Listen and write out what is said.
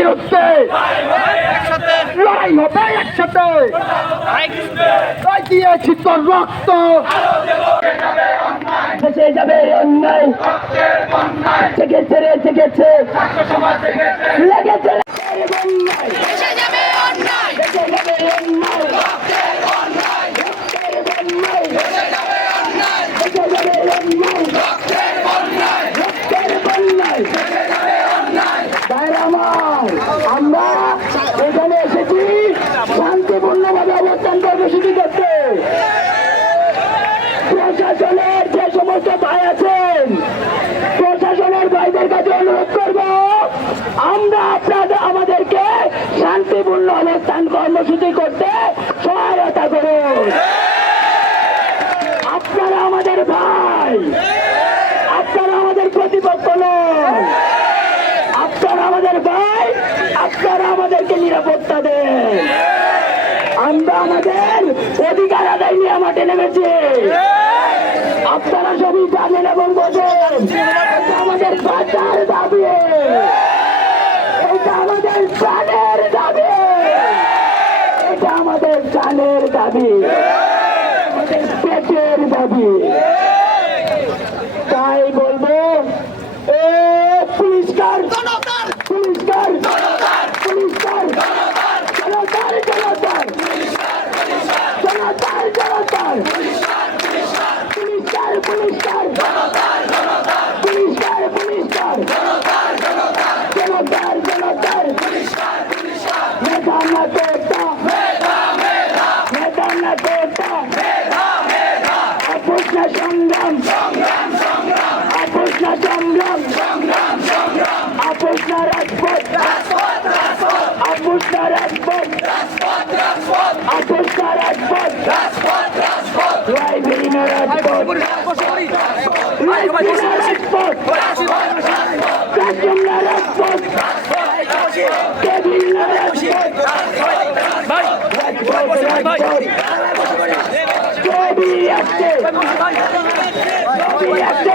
বিরুদ্ধে লড়াই হবে একসাথে। তাই দিয়েছি তোর রক্ত, দেশে যাবে অন্যায়, জেগেছে রে জেগেছে, লেগেছে অন্যায়, দেশে যাবে অন্যায়, দেশে যাবে অন্যায়, রক্তের বন্যায়, রক্তের বন্যায়, দেশে যাবে অন্যায়, দেশে যাবে অন্যায়, রক্তের বন্যায়, রক্তের বন্যায়, দেশে যাবে অন্যায়। ভাইরা আমার, আমরা এখানে এসেছি শান্তিপূর্ণভাবে অবস্থান কর্মসূচি করতে। প্রশাসনের যে সমস্ত ভাই আছেন, প্রশাসনের ভাইদের কাছে অনুরোধ করব, আমরা আমাদেরকে শান্তিপূর্ণ অবস্থান কর্মসূচি করতে সহায়তা করুন। আপনারা আমাদের ভাই, আপনারা আমাদের প্রতিপক্ষ নন, আপনারা আমাদের ভাই, আপনারা আমাদেরকে নিরাপত্তা দেন। আমরা আমাদের অধিকার আদায় নিয়ে মাঠে নেমেছি। আপনারা সবই জানেন এবং বোঝেন, এটা আমাদের বাঁচার দাবি, এটা আমাদের প্রাণের দাবি, এটা আমাদের জানের দাবি, আমাদের পেটের দাবি। তাই বলবো, পুলিশকার পুলিশকার পুলিশকার জনতার জনতার জনতার জনতার জনতার পুলিশকার পুলিশকার পুলিশকার পুলিশকার জনতার জনতার মেধা না তোটা মেধা না তোটা আপোষ না সংগ্রাম আপোষ না সংগ্রাম আপোষ না রাজপথ আপোষ না রাজপথ আপোষ না রাজপথ লাইব্রেরি না রাজপথ লাইব্রেরি না রাজপথ কাজম না রাজপথ টেবিল না রাজপথ ছবি আসছে